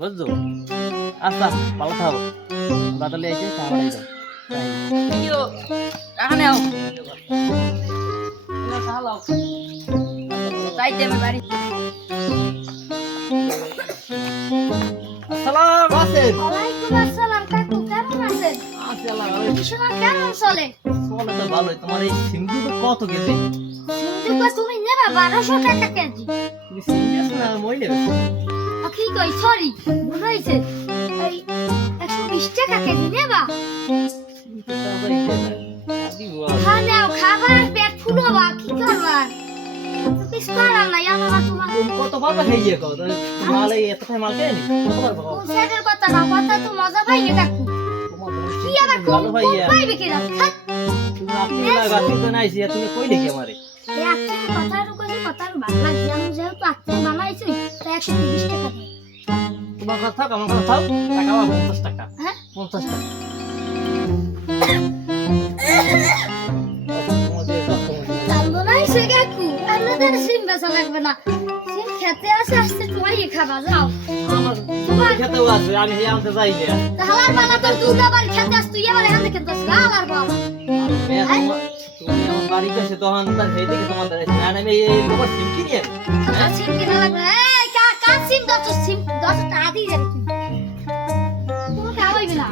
বুঝছো? আচ্ছা ভালো থাকো, বাতালে এসে খাবার দাও। ইয়ো টাকা নাও যাইতে আমি বাড়ি আসসালাম আছেন? ওয়ালাইকুম আসসালাম কাকু, কেমন আছেন? আছি আল্লাহ ভালো। পড়াশোনা কেমন চলে? চলে তো ভালোই। তোমার এই সিমটুকু কত কেজি? সিন্ধুকো তুমি নেবা 1200 টাকা কেজি। তুমি সিম বেছো না মই নেবে? কি কই, সরি ভুল হয়েছে। এই 120 টাকা কেজি নেবা? খা নাও, খাবার পেট ফুল হবা, কি করবা? কিছু করার নাই, আমরা তোমার তুমি কত পারবা খাইয়ে কও? মাল এই এত খাই মাল খেয়ে নি কত পারবা কও? কোন সাইডের কথা না, কথা তো মজা পাই না কাকু। তোমার তো কি আবার ভালো ভাইয়া। পাইবে কি না? তুমি আপনি লাগাতে তো নাইছি তুমি কই দেখি আমারে? এই আজকের কথার কইছি, কথার ভালো লাগছে। আমি যেহেতু আজকে বানাইছি তাই 120 টাকা দাও। তোমার কথা থাক, আমার কথা থাক। টাকা পাবো 50 টাকা। হ্যাঁ 50 টাকা। জানবো না সে কাকু, আপনাদের সিম বেচা লাগবে না। সিম খেতে আসে, আসতে তোমারই খাবা, যাও। আমার খেতেও আছে, আমি আনতে যাই না। হালার বালা তোর দুটা বার খেতে আস, তুই আবার এখান থেকে দোস হালার বালা। তুমি আমার বাড়িতে এসে তখন তার সেই দিকে তোমার দাঁড়াইছে না, আমি এই লোকের সিম কিনি আমি। তোর সিম কিনা লাগবে? এই কার সিম দশ, সিম 10 টাকা দিয়ে যাবি তুই। তুমি খাওয়াইবি না।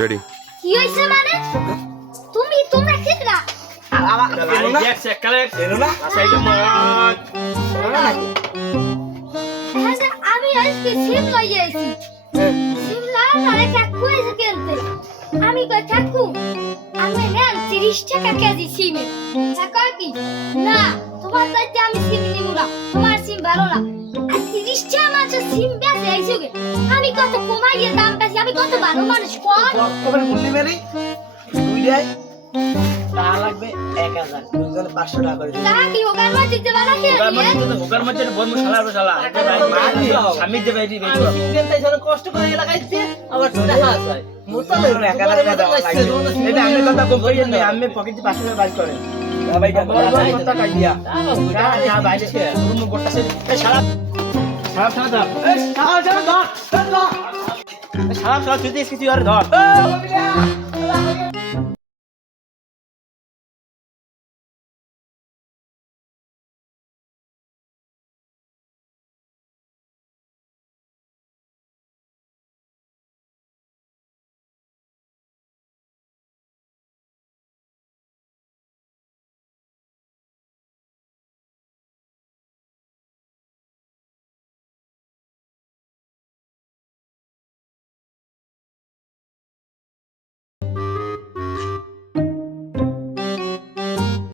Ready? কি হইছে মানে? তোমরা খেতরা? হ্যাঁ যে আমি আজকে সিম লইয়ে আইছি। সিম লাগালে কাকু এসে কিনতে। আমি কই কাকু, আমি নেন 30 টাকা কেজি সিমে। কাকু কি? না, তোমার চাইতে আমি সিম নিব না। তোমার সিম ভালো না। আর 30 টাকা মাত্র সিম বেচে আইছো গে। আমি কত কমাইয়ে দাম বেশি, আমি কত ভালো মানুষ কোন? টাকা লাগবে 1000, দুইজনে 500 টাকা করে দিন। টাকা কি ওগার মা দিতে বানা কে? আমি সিঙ্গেল তাই ধরো কষ্ট করে লাগাইছে, আবার টাকা আছে। মোতালে আমি পকেটে 500 টাকা বাইর করেন সারা সারা তুই কিছু আর ধর